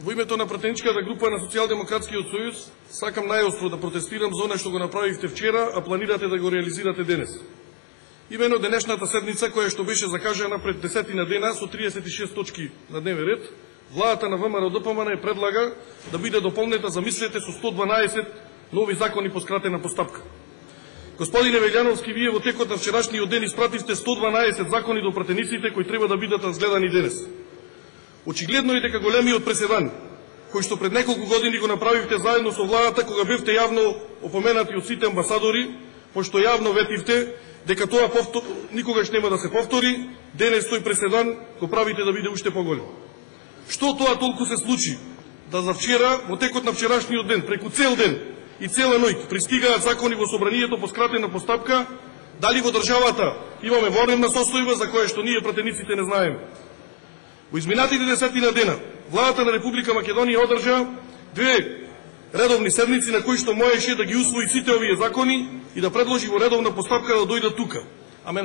Во името на пратеничката група на Социјалдемократскиот сојуз сакам најостро да протестирам за она што го направивте вчера, а планирате да го реализирате денес. Имено денешната седница, која што беше закажана пред 10 дена со 36 точки на дневен ред, владата на ВМРО-ДПМН е предлага да биде дополнета, замислете, со 112 нови закони по скратена постапка. Господине Велјановски, вие во текот на вчерашниот ден испративте 112 закони до пратениците кои треба да бидат разгледани денес. Очигледно е дека големиот преседан, кој што пред неколку години го направивте заедно со владата кога бевте јавно опоменати од сите амбасадори, пошто јавно ветивте дека тоа никогаш нема да се повтори, денес тој преседан го правите да биде уште поголем. Што тоа толку се случи да за вчера, во текот на вчерашниот ден, преку цел ден и цела ноќ пристигаат закони во собранието по скратена постапка, дали во државата имаме вонемна состојба за која што ние пратениците не знаеме. Во изминатите 10 дена, владата на Република Македонија одржа 2 редовни седници на кои што можеше да ги усвои сите овие закони и да предложи во редовна постапка да дојдат тука. Ама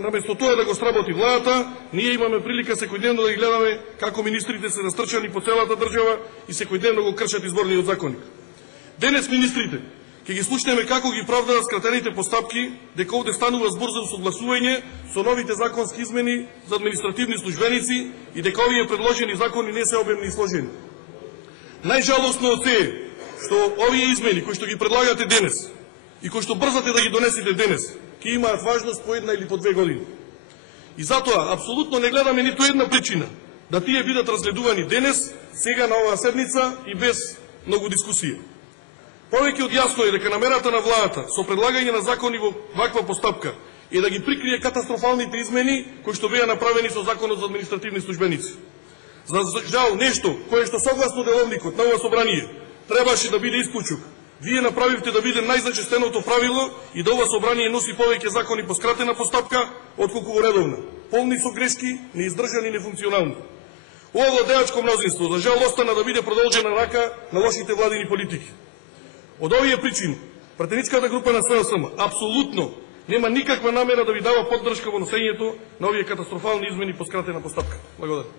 наместо тоа да го сработи владата, ние имаме прилика секојдневно да ги гледаме како министрите се растрчани по целата држава и секојдневно го кршат изборниот законник. Денес министрите ќе ги слушнеме како ги правдаат скратените постапки, дека овде станува збор за согласување со новите законски измени за административни службеници и дека овие предложени закони не се обемни и сложени. Најжалосно од се е што овие измени кои што ги предлагате денес и кои што брзате да ги донесете денес, ќе имаат важност по 1 или по 2 години. И затоа апсолутно не гледаме ниту една причина да тие бидат разгледувани денес, сега на оваа седница и без многу дискусија. Повеќе од јасно е дека намерата на владата со предлагање на закони во ваква постапка е да ги прикрие катастрофалните измени кои што беа направени со Законот за административни службеници. За жал, нешто кое што согласно деловникот на ова собрание требаше да биде исклучок, вие направивте да биде најзачестеното правило и да ова собрание носи повеќе закони по скратена постапка отколку во редовна, полни со грешки, неиздржани и нефункционални. Ова владеачко мнозинство за жал остана да биде продолжена рака на лошите владини политики. Од овие причини, пратеничката група на СДСМ апсолутно нема никаква намера да ви дава поддршка во носењето на овие катастрофални измени по скратена постапка. Благодарам.